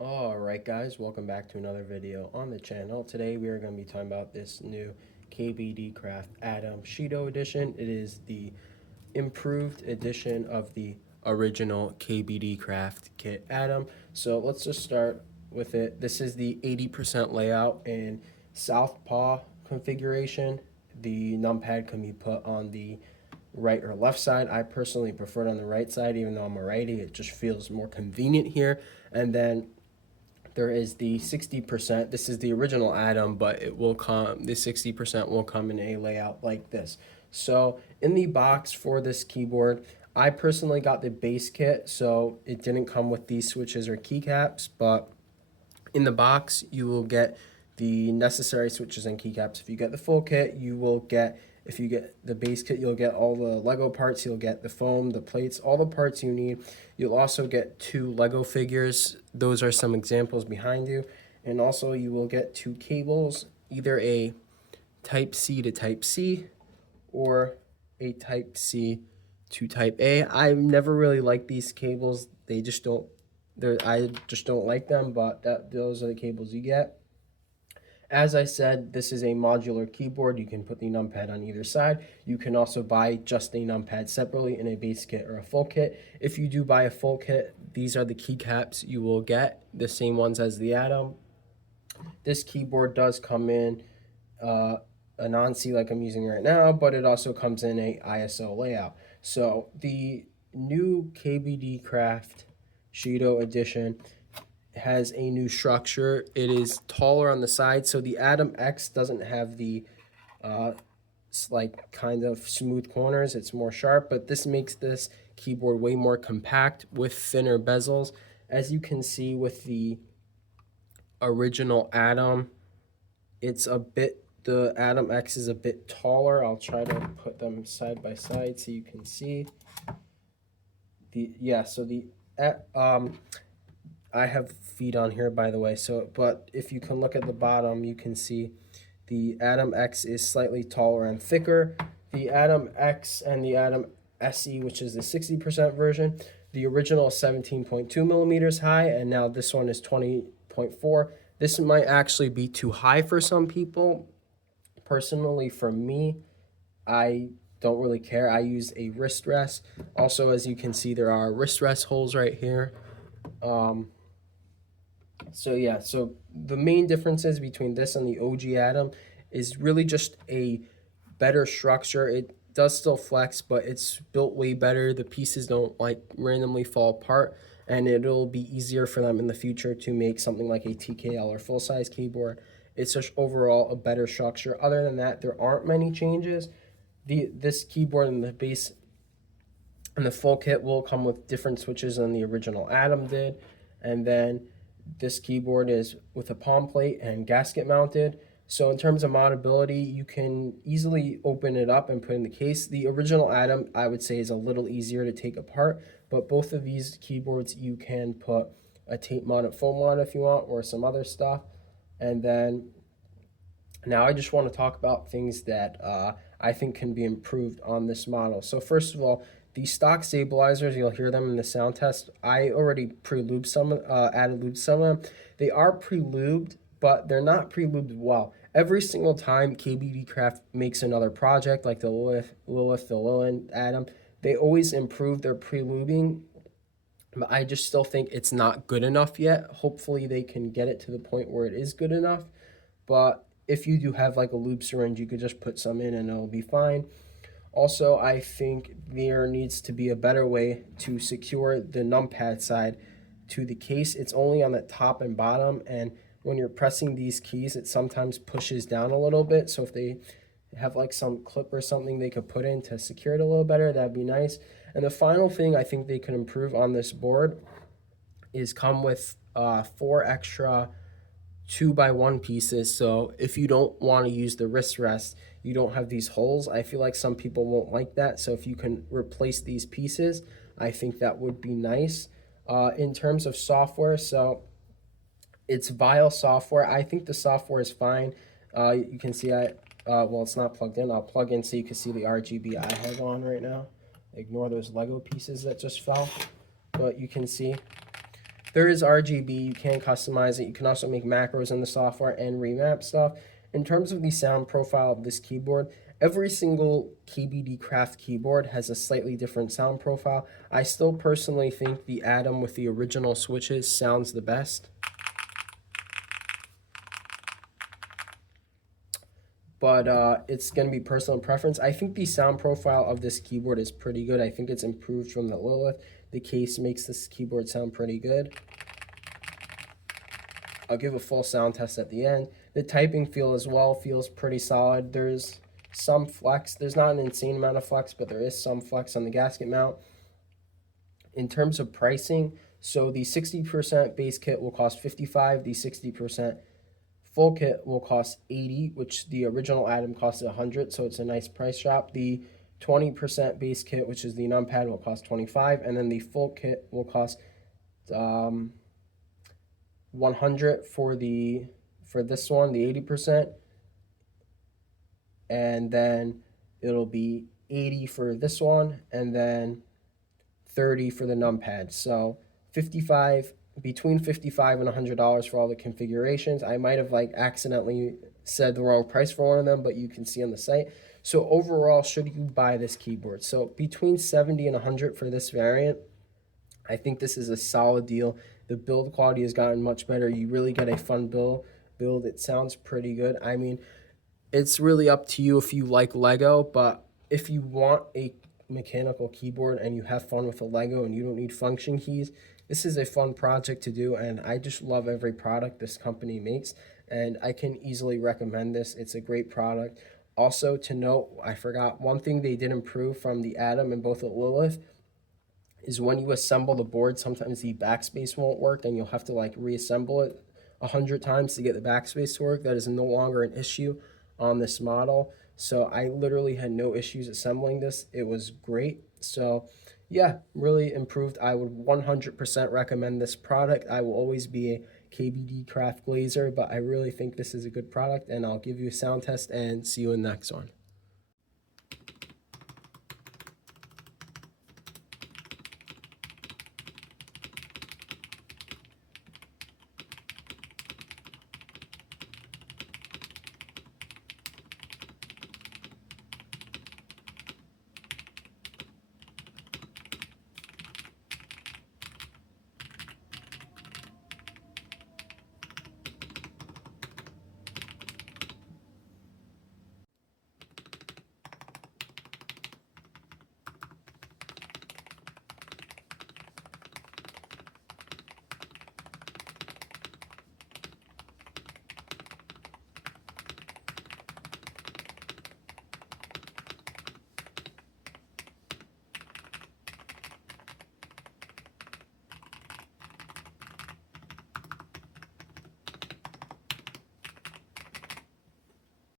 Alright guys, welcome back to another video on the channel. Today we are going to be talking about this new KBDcraft Atom Shido edition. It is the improved edition of the original KBDcraft kit Atom. So let's just start with it. This is the 80% layout in southpaw configuration. The numpad can be put on the right or left side. I personally prefer it on the right side, even though I'm a righty. It just feels more convenient here. And then there is the 60%. This is the original Atom, but it will come, the 60% will come in a layout like this. So in the box for this keyboard, I personally got the base kit, so it didn't come with these switches or keycaps, but in the box you will get the necessary switches and keycaps. If you get the full kit, you will get, if you get the base kit, you'll get all the Lego parts, you'll get the foam, the plates, all the parts you need. You'll also get 2 Lego figures. Those are some examples behind you. And also you will get 2 cables, either a Type C to Type C or a Type C to Type A. I've never really liked these cables. They just don't, I just don't like them, but those are the cables you get. As I said, this is a modular keyboard. You can put the numpad on either side. You can also buy just a numpad separately in a base kit or a full kit. If you do buy a full kit, these are the keycaps you will get, the same ones as the Atom. This keyboard does come in a non-C like I'm using right now, but it also comes in a ISO layout. So the new KBDcraft Shido edition has a new structure. It is taller on the side, so the Atom X doesn't have the like kind of smooth corners. It's more sharp, but this makes this keyboard way more compact with thinner bezels. As you can see with the original Atom, it's a bit, the Atom X is a bit taller. I'll try to put them side by side so you can see. So the I have feet on here, by the way. So, but if you can look at the bottom, you can see the Atom X is slightly taller and thicker. The Atom X and the Atom SE, which is the 60% version, the original is 17.2 millimeters high, and now this one is 20.4. This might actually be too high for some people. Personally, for me, I don't really care. I use a wrist rest. Also, as you can see, there are wrist rest holes right here. So the main differences between this and the OG Atom is really just a better structure. It does still flex, but it's built way better. The pieces don't like randomly fall apart, and it'll be easier for them in the future to make something like a TKL or full-size keyboard. It's just overall a better structure. Other than that, there aren't many changes. This keyboard and the base and the full kit will come with different switches than the original Atom did, and then this keyboard is with a palm plate and gasket mounted. So in terms of moddability, you can easily open it up and put in the case. The original Atom, I would say, is a little easier to take apart, but both of these keyboards, you can put a tape modded foam on if you want, or some other stuff. And then now I just want to talk about things that I think can be improved on this model. So first of all, the stock stabilizers, you'll hear them in the sound test. I already pre-lubed some, added lubed some of them. They are pre-lubed, but they're not pre-lubed well. Every single time KBDcraft makes another project, like the Lilith, the Lilith Atom, they always improve their pre-lubing, but I just still think it's not good enough yet. Hopefully they can get it to the point where it is good enough, but if you do have like a lube syringe, you could just put some in and it'll be fine. Also, I think there needs to be a better way to secure the numpad side to the case. It's only on the top and bottom, and when you're pressing these keys, it sometimes pushes down a little bit. So if they have like some clip or something they could put in to secure it a little better, that'd be nice. And the final thing I think they could improve on this board is come with 4 extra 2x1 pieces. So if you don't want to use the wrist rest, you don't have these holes. I feel like some people won't like that. So if you can replace these pieces, I think that would be nice. In terms of software, so it's Vile software. I think the software is fine. You can see well, it's not plugged in. I'll plug in so you can see the RGB I have on right now. Ignore those Lego pieces that just fell. But you can see There is RGB, you can customize it. You can also make macros in the software and remap stuff. In terms of the sound profile of this keyboard, every single KBDcraft keyboard has a slightly different sound profile. I still personally think the Atom with the original switches sounds the best. But it's going to be personal preference. I think the sound profile of this keyboard is pretty good. I think it's improved from the Lilith. The case makes this keyboard sound pretty good. I'll give a full sound test at the end. The typing feel as well feels pretty solid. There's some flex. There's not an insane amount of flex, but there is some flex on the gasket mount. In terms of pricing, so the 60% base kit will cost $55. The 60% full kit will cost $80, which the original Atom costed $100, so it's a nice price drop. The 20% base kit, which is the numpad, will cost $25, and then the full kit will cost $100 for this one, the 80%, and then it'll be $80 for this one, and then $30 for the numpad. So between $55 and $100 for all the configurations. I might have accidentally said the wrong price for one of them, but you can see on the site. So overall, should you buy this keyboard? So between $70 and $100 for this variant, I think this is a solid deal. The build quality has gotten much better. You really get a fun build. It sounds pretty good. I mean, it's really up to you if you like Lego, but if you want a mechanical keyboard and you have fun with a Lego and you don't need function keys, this is a fun project to do, and I just love every product this company makes, and I can easily recommend this. It's a great product. Also to note, I forgot, one thing they did improve from the Atom and both the Lilith is when you assemble the board, sometimes the backspace won't work and you'll have to reassemble it 100 times to get the backspace to work. That is no longer an issue on this model. So I literally had no issues assembling this. It was great. So yeah, really improved. I would 100% recommend this product. I will always be a KBDcraft glazer, but I really think this is a good product, and I'll give you a sound test and see you in the next one.